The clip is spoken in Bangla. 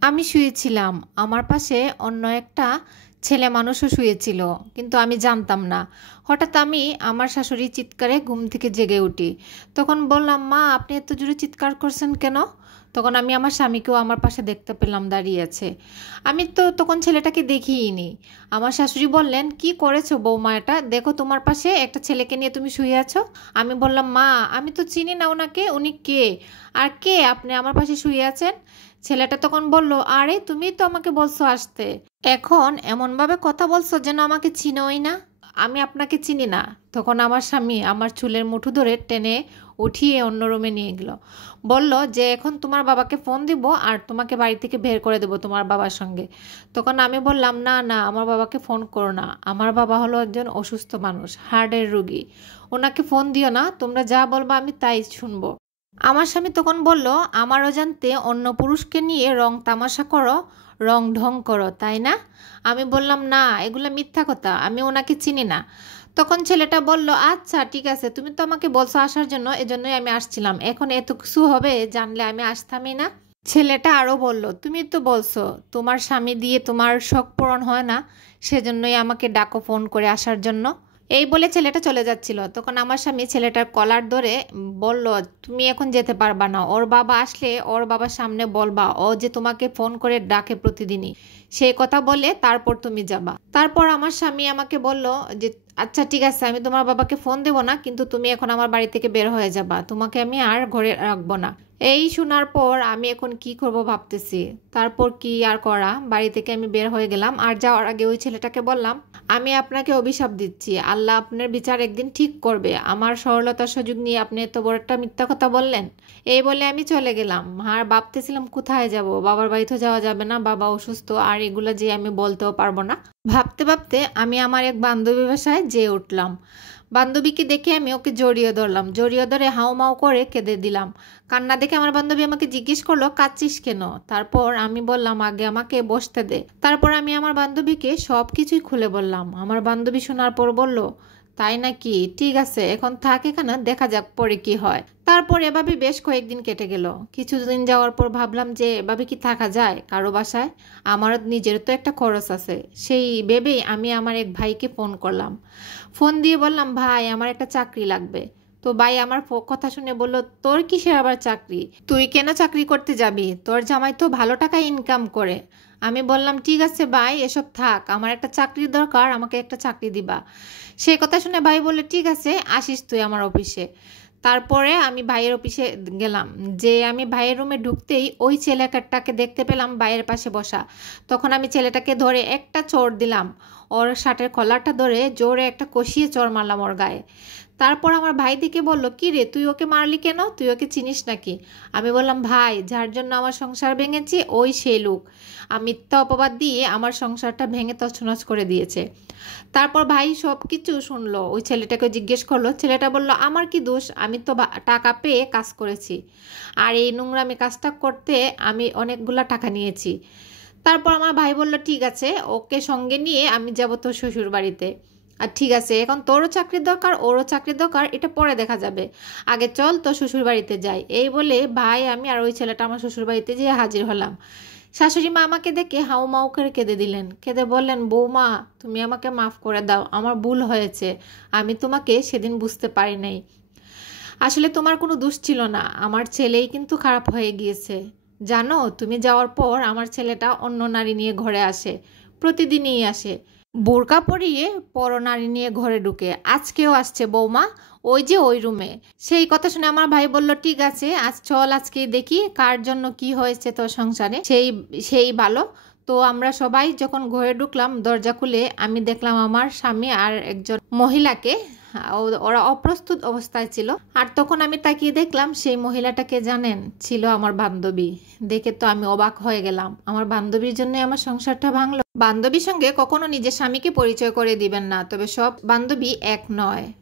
আমি শুয়েছিলাম। আমার পাশে অন্য একটা ছেলে মানুষও শুয়েছিল। কিন্তু আমি জানতাম না। হঠাৎ আমি আমার শাশুড়ির চিৎকারে ঘুম থেকে জেগে উঠি। তখন বললাম, "মা, আপনি এত জোরে চিৎকার করছেন কেন?" তখন আমি আমার স্বামীকেও আমার পাশে দেখতে পেলাম দাঁড়িয়ে আছে। আমি তো তখন ছেলেটাকে দেখিইনি। আমার শাশুড়ি বললেন, "কি করেছো বৌমা এটা? দেখো তোমার পাশে একটা ছেলেকে নিয়ে তুমি শুয়ে আছো।" আমি বললাম, "মা, আমি তো চিনি না ওনাকে। উনি কে? আর কে আপনি আমার পাশে শুয়ে আছেন?" ছেলেটা তখন বলল, "আরে তুমি তো আমাকে বলছো আসতে, এখন এমনভাবে কথা বলছো যেন আমাকে চিনোই না। আমি আপনাকে চিনি না।" তখন আমার স্বামী আমার চুলের মুঠো ধরে টেনে উঠিয়ে অন্য রুমে নিয়ে গেল। বলল যে, "এখন তোমার বাবাকে ফোন দিব আর তোমাকে বাড়ি থেকে বের করে দেবো তোমার বাবার সঙ্গে।" তখন আমি বললাম, "না না, আমার বাবাকে ফোন করো না। আমার বাবা হলো একজন অসুস্থ মানুষ, হার্টের রোগী। ওনাকে ফোন দিও না, তোমরা যা বলবা আমি তাই শুনবো।" আমার স্বামী তখন বলল, "আমার অজান্তে অন্য পুরুষকে নিয়ে রং তামাশা করো, রং ঢং করো, তাই না?" আমি বললাম, "না, এগুলো মিথ্যা কথা, আমি ওনাকে চিনি না।" তখন ছেলেটা বলল, "আচ্ছা ঠিক আছে, তুমি তো আমাকে বলছো আসার জন্য, এজন্যই আমি আসছিলাম। এখন এত কিছু হবে জানলে আমি আসতামই না।" ছেলেটা আরও বলল, "তুমি তো বলছো তোমার স্বামী দিয়ে তোমার শখ পূরণ হয় না, সেজন্যই আমাকে ডাকো ফোন করে আসার জন্য।" এই বলে ছেলেটা চলে যাচ্ছিল। তখন আমার স্বামী ছেলেটার কলার ধরে বলল, "তুমি এখন যেতে পারবা না। ওর বাবা আসলে ওর বাবার সামনে বলবা ও যে তোমাকে ফোন করে ডাকে প্রতিদিনই। সেই কথা বলে তারপর তুমি যাবা।" তারপর আমার স্বামী আমাকে বলল যে, "আচ্ছা ঠিক আছে, আমি তোমার বাবাকে ফোন দেবো না, কিন্তু তুমি এখন আমার বাড়ি থেকে বের হয়ে যাবা। তোমাকে আমি আর ঘরে রাখবো না।" এই শোনার পর আমি এখন কি করব ভাবতেছি। তারপর কি আর করা, বাড়ি থেকে আমি বের হয়ে গেলাম। আর যাওয়ার আগে ওই ছেলেটাকে বললাম, "আমি আপনাকে অভিশাপ দিচ্ছি, আল্লাহ আপনার বিচার একদিন ঠিক করবে। আমার সরলতার সুযোগ নিয়ে আপনি এত বড় একটা মিথ্যা কথা বললেন।" এই বলে আমি চলে গেলাম। আর ভাবতেছিলাম কোথায় যাব, বাবার বাড়িতেও যাওয়া যাবে না, বাবা অসুস্থ, আর এগুলো যে আমি বলতেও পারবো না। ভাবতে ভাবতে আমি আমার এক বান্ধবীর বাসায় যেয়ে উঠলাম। বান্ধবীকে দেখে আমি ওকে জড়িয়ে ধরলাম, জড়িয়ে ধরে হাউমাউ করে কেঁদে দিলাম। কান্না দেখে আমার বান্ধবী আমাকে জিজ্ঞেস করলো, "কাঁদছিস কেন?" তারপর আমি বললাম, "আগে আমাকে বসতে দে।" তারপর আমি আমার বান্ধবীকে সব কিছুই খুলে বললাম। আমার বান্ধবী শোনার পর বলল, "তাই নাকি? ঠিক আছে, এখন থাক এখানে, দেখা যাক পরে কি হয়।" তারপর এভাবে বেশ কয়েকদিন কেটে গেল। কিছুদিন যাওয়ার পর ভাবলাম যে এভাবে কি থাকা যায় কারো বাসায়? আমার নিজের তো একটা খরচ আছে। সেই ভেবেই আমি আমার এক ভাইকে ফোন করলাম। ফোন দিয়ে বললাম, "ভাই, আমার একটা চাকরি লাগবে।" তো ভাই আমার কথা শুনে বলল, "তোর কিসের আবার চাকরি? তুই কেন চাকরি করতে যাবি? তোর জামাই তো ভালো টাকা ইনকাম করে।" আমি বললাম, "ঠিক আছে ভাই, এসব থাক, আমার একটা চাকরির দরকার, আমাকে একটা চাকরি দিবা।" সেই কথা শুনে ভাই বললে, "ঠিক আছে, আসিস তুই আমার অফিসে।" তারপরে আমি ভাইয়ের অফিসে গেলাম। যে আমি ভাইয়ের রুমে ঢুকতেই ওই ছেলেটাকে দেখতে পেলাম ভাইয়ের পাশে বসা। তখন আমি ছেলেটাকে ধরে একটা চড় দিলাম। ওর শার্টের কলারটা ধরে জোরে একটা কষিয়ে চড় মারলাম ওর গায়ে। তারপর আমার ভাই দিকে বলল, "কি রে, তুই ওকে মারলি কেন? তুই ওকে চিনিস নাকি?" আমি বললাম, "ভাই, যার জন্য আমার সংসার ভেঙেছি ওই সেই লোক মিথ্যা অপবাদ দিয়ে আমার সংসারটা ভেঙে তছনছ করে দিয়েছে।" তারপর ভাই সব কিছু শুনলো। ওই ছেলেটাকে জিজ্ঞেস করলো। ছেলেটা বলল, "আমার কি দোষ? আমি তো টাকা পেয়ে কাজ করেছি। আর এই নোংরামি কাজটা করতে আমি অনেকগুলা টাকা নিয়েছি।" তারপর আমার ভাই বলল, "ঠিক আছে, ওকে সঙ্গে নিয়ে আমি যাব তোর শ্বশুর বাড়িতে। আর ঠিক আছে, এখন তোরও চাকরির দরকার, ওরও চাকরির দরকার, এটা পরে দেখা যাবে। আগে চল তোর শ্বশুর বাড়িতে যাই।" এই বলে ভাই, আমি আর ওই ছেলেটা আমার শ্বশুর বাড়িতে যেয়ে হাজির হলাম। শাশুড়ি মা আমাকে দেখে হাউমাউ করে কেঁদে দিলেন। কেঁদে বললেন, "বৌমা, তুমি আমাকে মাফ করে দাও, আমার ভুল হয়েছে। আমি তোমাকে সেদিন বুঝতে পারি নাই। আসলে তোমার কোনো দোষ ছিল না, আমার ছেলেই কিন্তু খারাপ হয়ে গিয়েছে। জানো, তুমি যাওয়ার পর আমার ছেলেটা অন্য নারী নিয়ে ঘরে আসে, প্রতিদিনই আসে। বোরকা পরিয়ে পরনারী নিয়ে ঘরে ঢুকে, আজকেও আসছে বৌমা, ওই যে ওই রুমে।" সেই কথা শুনে আমার ভাই বলল, "ঠিক আছে, আজ চল, আজকে দেখি কার জন্য কি হয়েছে তোর সংসারে, সেই সেই ভালো।" তো আমরা সবাই যখন ঘরে ঢুকলাম, দরজা খুলে আমি দেখলাম আমার স্বামী আর একজন মহিলাকে। ওরা অপ্রস্তুত অবস্থায় ছিল। আর তখন আমি তাকিয়ে দেখলাম সেই মহিলাটাকে জানেন, ছিল আমার বান্ধবী। দেখে তো আমি অবাক হয়ে গেলাম। আমার বান্ধবীর জন্য আমার সংসারটা ভাঙলো। বান্ধবীর সঙ্গে কখনো নিজের স্বামীকে পরিচয় করে দিবেন না, তবে সব বান্ধবী এক নয়।